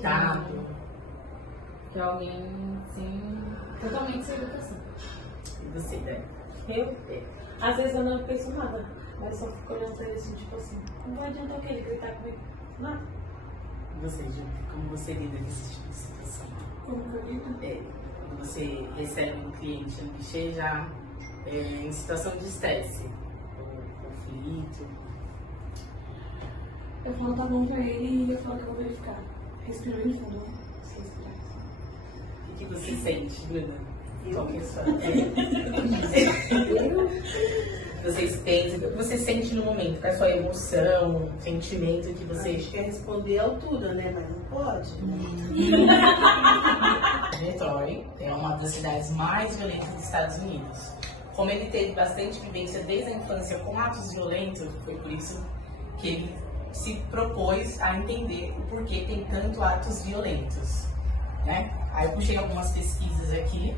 irritado. Que é alguém, assim, totalmente sem educação. E você, né? Às vezes eu não penso nada, mas só fico olhando pra ele assim, tipo assim, não vai adiantar o que ele gritar comigo. Não. E você, Ju, como você lida com esse tipo de situação? Como que eu lido? Quando você recebe um cliente no guichê já em situação de estresse, ou conflito. Eu falo tá bom pra ele e eu falo que eu vou verificar. Respira bem fundo, né? Se respirar. O que você sente, Bruna? Qual que é a sua? Vocês pensam, o que você sente no momento? Qual é a sua emoção, sentimento que você... A gente quer responder à altura, né? Mas não pode. Detroit é uma das cidades mais violentas dos Estados Unidos. Como ele teve bastante vivência desde a infância com atos violentos, foi por isso que ele se propôs a entender o porquê tem tanto atos violentos, né? Aí eu puxei algumas pesquisas aqui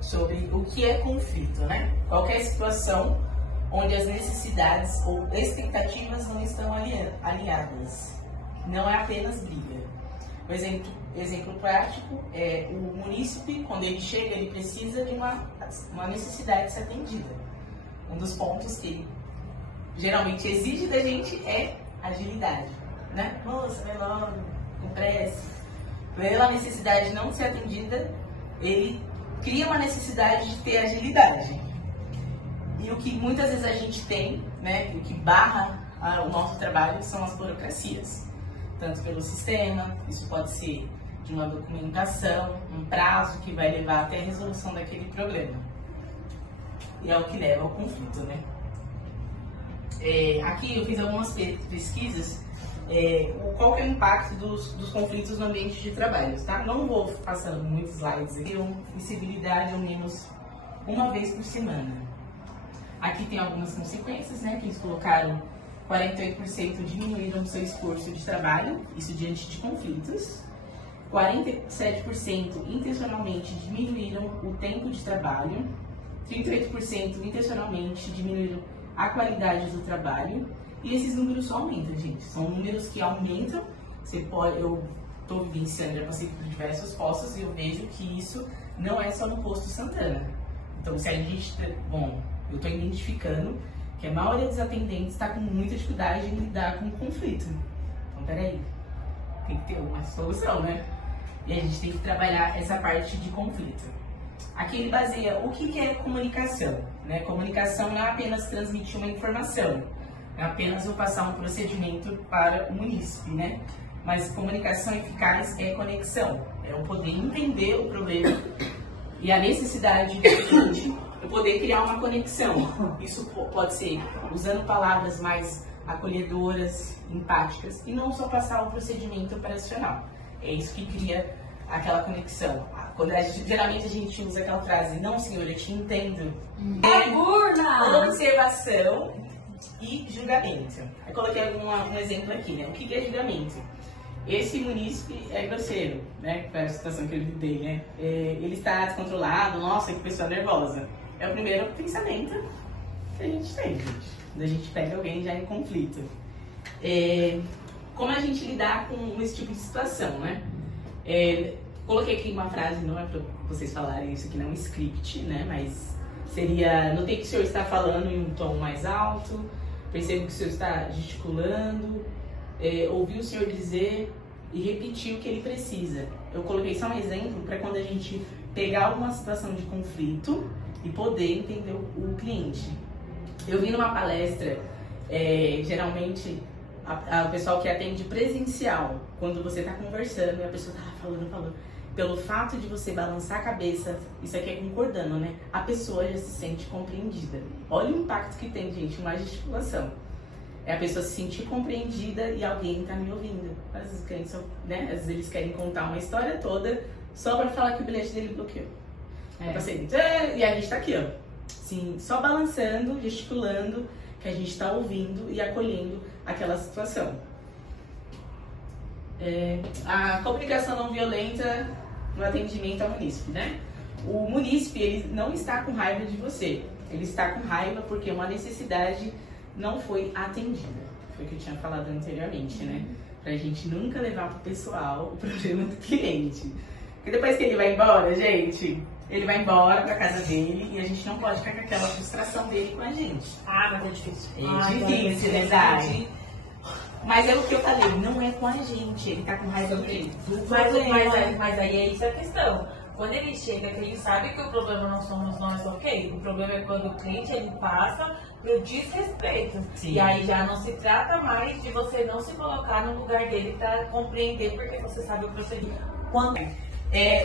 sobre o que é conflito, né? Qualquer situação onde as necessidades ou expectativas não estão alinhadas. Não é apenas briga. Um exemplo prático é o munícipe, quando ele chega, ele precisa de uma necessidade ser atendida. Um dos pontos que ele geralmente exige da gente é agilidade, né? Moça, vai logo, com pressa. Pela necessidade de não ser atendida, ele cria uma necessidade de ter agilidade. E o que muitas vezes a gente tem, né, o que barra o nosso trabalho são as burocracias. Tanto pelo sistema, isso pode ser de uma documentação, um prazo que vai levar até a resolução daquele problema. E é o que leva ao conflito, né? Aqui eu fiz algumas pesquisas, qual que é o impacto dos conflitos no ambiente de trabalho, tá? Não vou passando muitos slides aqui. Visibilidade ao menos uma vez por semana. Aqui tem algumas consequências, né? Que eles colocaram 48% diminuíram o seu esforço de trabalho, isso diante de conflitos. 47% intencionalmente diminuíram o tempo de trabalho. 38% intencionalmente diminuíram a qualidade do trabalho. E esses números só aumentam, gente. São números que aumentam. Eu estou vivenciando, já passei por diversos postos e eu vejo que isso não é só no posto Santana. Então, se a gente... Bom, eu estou identificando que a maioria dos atendentes está com muita dificuldade de lidar com o conflito. Então, peraí. Tem que ter uma solução, né? E a gente tem que trabalhar essa parte de conflito. Aqui ele baseia o que é comunicação, né? Comunicação não é apenas transmitir uma informação, é apenas eu passar um procedimento para o munícipe, né? Mas comunicação eficaz é conexão, é eu poder entender o problema e a necessidade do cliente, eu poder criar uma conexão. Isso pode ser usando palavras mais acolhedoras, empáticas e não só passar o procedimento operacional. É isso que cria aquela conexão. Geralmente a gente usa aquela frase, não senhor, eu te entendo. Observação e julgamento. Eu coloquei um exemplo aqui, né? O que é julgamento? Esse munícipe é grosseiro, né? Foi a situação que eu lidei, né? Ele está descontrolado, nossa, que pessoa nervosa. É o primeiro pensamento que a gente tem, gente. Quando a gente pega alguém já em conflito. Como a gente lidar com esse tipo de situação, né? Coloquei aqui uma frase, não é para vocês falarem isso aqui, não é um script, né? Mas seria, notei que o senhor está falando em um tom mais alto, percebo que o senhor está gesticulando, ouvi o senhor dizer e repetir o que ele precisa. Eu coloquei só um exemplo para quando a gente pegar alguma situação de conflito e poder entender o cliente. Eu vi numa palestra, geralmente, o pessoal que atende presencial, quando você está conversando e a pessoa está falando, pelo fato de você balançar a cabeça, isso aqui é concordando, né? A pessoa já se sente compreendida. Olha o impacto que tem, gente, uma gesticulação. É a pessoa se sentir compreendida e alguém está me ouvindo. Às vezes, clientes, né? Às vezes eles querem contar uma história toda só para falar que o bilhete dele bloqueou. E a gente está aqui, ó. Sim, só balançando, gesticulando, que a gente está ouvindo e acolhendo aquela situação. A comunicação não violenta no atendimento ao munícipe, né? O munícipe, ele não está com raiva de você, ele está com raiva porque uma necessidade não foi atendida. Foi o que eu tinha falado anteriormente, né? Pra gente nunca levar pro pessoal o problema do cliente. Porque depois que ele vai embora, gente, ele vai embora pra casa dele e a gente não pode ficar com aquela frustração dele com a gente. Ah, mas é difícil. É difícil, né, Dai? Mas é o que eu falei, não é com a gente, ele tá com raiva dele. Mas aí é isso a questão. Quando ele chega, que ele sabe que o problema não somos nós, ok? O problema é quando o cliente ele passa pro desrespeito. Sim. E aí já não se trata mais de você não se colocar no lugar dele para compreender porque você sabe o procedimento. Quando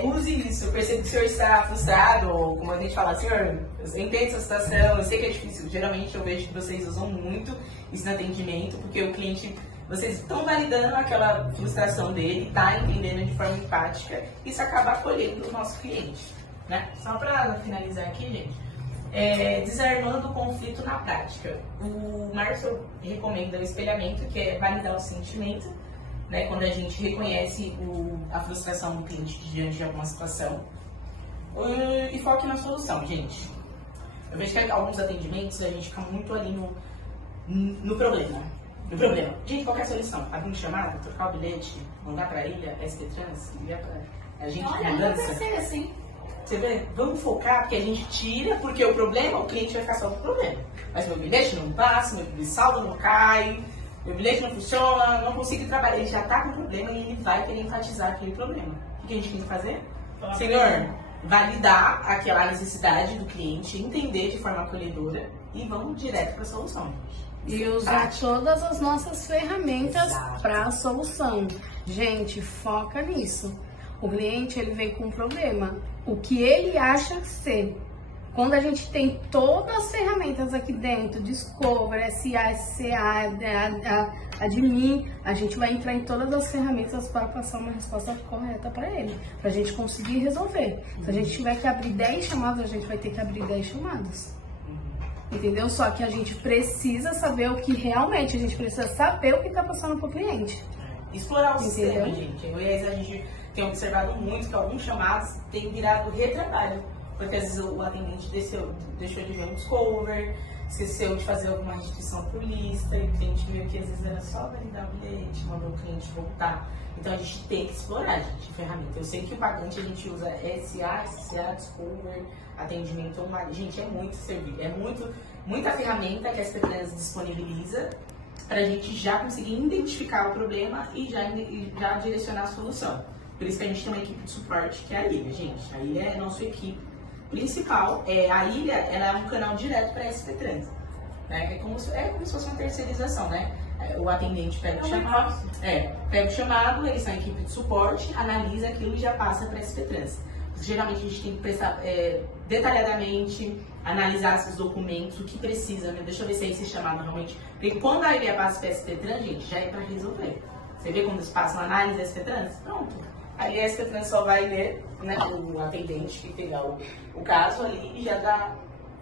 Use isso. Eu percebo que o senhor está frustrado, ou como a gente fala, senhor, eu entendo essa situação, eu sei que é difícil. Geralmente eu vejo que vocês usam muito isso no atendimento, porque o cliente, vocês estão validando aquela frustração dele, tá entendendo de forma empática, isso acaba acolhendo o nosso cliente, né? Só para finalizar aqui, gente, desarmando o conflito na prática. O Márcio recomenda o espelhamento, que é validar o sentimento, né, quando a gente reconhece a frustração do cliente diante de alguma situação. E foque na solução, gente. Eu vejo que alguns atendimentos a gente fica muito ali no problema. Gente, qual que é a solução? Abrir um chamado, trocar o bilhete, mandar pra ilha, SP Trans, ligar pra a gente Olha, mudança. não vai ser assim. Você vê? Vamos focar, porque a gente tira, porque o problema, o cliente vai ficar só com o problema. Mas meu bilhete não passa, meu saldo não cai, meu bilhete não funciona, não consigo trabalhar. Ele já tá com problema e ele vai querer enfatizar aquele problema. O que a gente tem que fazer? Senhor, validar aquela necessidade do cliente, entender de forma acolhedora e vamos direto para a solução, gente. E usar todas as nossas ferramentas Exato. para a solução. Gente, foca nisso. O cliente, ele vem com um problema. O que ele acha ser. Quando a gente tem todas as ferramentas aqui dentro, Discover, SA, SCA, Admin, a gente vai entrar em todas as ferramentas para passar uma resposta correta para ele, para a gente conseguir resolver. Se a gente tiver que abrir 10 chamadas, a gente vai ter que abrir 10 chamadas. Entendeu? Só que a gente precisa saber o que realmente, a gente precisa saber o que está passando para o cliente. Explorar o Entendeu? sistema, gente. A gente tem observado muito que alguns chamados têm virado retrabalho. Porque às vezes o atendente deixou de ver um Discover, esqueceu de fazer alguma restituição por lista, e o cliente viu que às vezes era só validar o bilhete, mandou o cliente voltar. Então a gente tem que explorar, gente, ferramenta. Eu sei que o pagante a gente usa SA, SCA, Discover, atendimento online. Gente, é muito serviço, muita ferramenta que a SP Trans disponibiliza para a gente já conseguir identificar o problema e já direcionar a solução. Por isso que a gente tem uma equipe de suporte, que é a Ilha, gente. A Ilha é a nossa equipe principal. A Ilha, ela é um canal direto para a SP Trans. Né? É como se fosse uma terceirização, né? O atendente pega o chamado, pega o chamado, eles são a equipe de suporte, analisa aquilo e já passa para a SP Trans. Geralmente a gente tem que prestar detalhadamente, analisar esses documentos, o que precisa, né? Deixa eu ver se é esse chamado realmente. Porque quando a Ilha passa para a SP Trans, gente, já é para resolver. Você vê quando eles passam a análise da SP Trans? Pronto. Aí a SP Trans só vai ler, né, o atendente que pegar o caso ali e já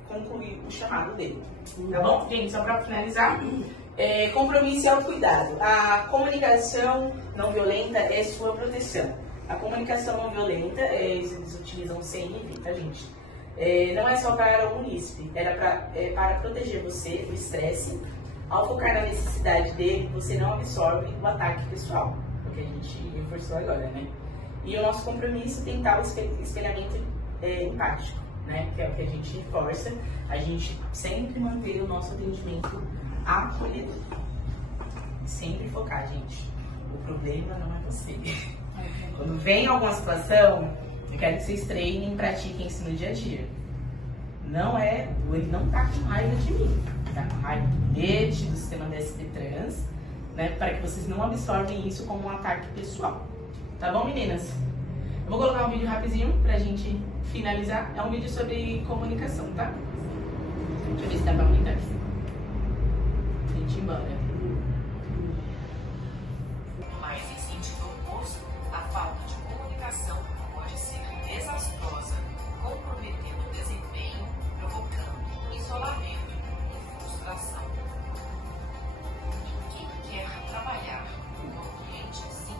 concluir o chamado dele. Tá bom? Gente, só para finalizar, compromisso e autocuidado. A comunicação não violenta é sua proteção. A comunicação não violenta, eles utilizam CNV, tá, gente? Não é só para o munícipe, era para proteger você do estresse. Ao focar na necessidade dele, você não absorve o ataque pessoal, porque a gente reforçou agora, né? E o nosso compromisso tem tal espelhamento empático, né? Que é o que a gente reforça, a gente sempre manter o nosso atendimento acolhedor. Sempre focar, gente. O problema não é você. Quando vem alguma situação, eu quero que vocês treinem e pratiquem isso no dia a dia. Ele não tá com raiva de mim, tá com raiva do bilhete, do sistema da SP Trans, né? Para que vocês não absorvem isso como um ataque pessoal. Tá bom, meninas? Eu vou colocar um vídeo rapidinho pra gente finalizar. É um vídeo sobre comunicação, tá? Deixa eu ver se dá pra aumentar aqui. A gente ir embora. Mas em sentido oposto, a falta de comunicação pode ser desastrosa, comprometendo o desempenho, provocando isolamento e frustração. Quem quer trabalhar com o cliente assim?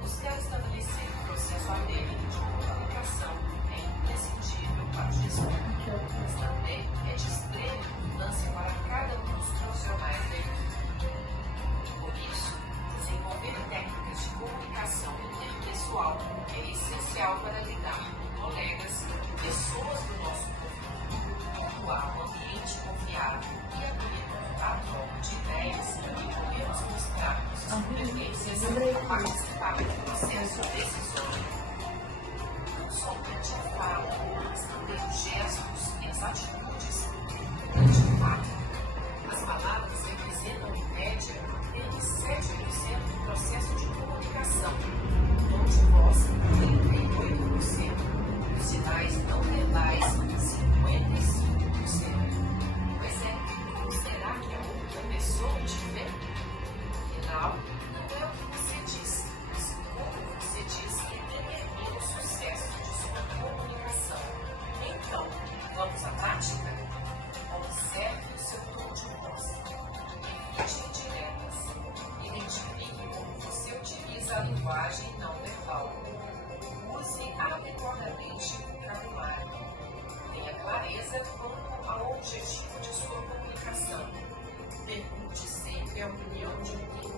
Buscar estabelecer um processo adequado de comunicação é imprescindível para a gestão, mas também é de extrema importância para cada um essencial para lidar com colegas e pessoas do nosso convívio. Quando há um ambiente confiável e acolhedor à troca de ideias, podemos mostrar nossas competências e participar do processo decisório. Não somente a fala, mas também os gestos e as atitudes. De fato, as palavras representam, em média, apenas 7% do processo de comunicação. O tom de voz, 38%. Os sinais não verbais, 55%. Pois é, como será que a outra pessoa te vê? Afinal, não é o que você diz, mas como você diz que determina o sucesso de sua comunicação. Então, vamos à prática? Observe o seu tom de voz. Evite indiretas. Identifique como você utiliza a linguagem não verbal. Use adequadamente o vocabulário. Tenha clareza quanto ao objetivo de sua comunicação. Pergunte sempre a opinião de quem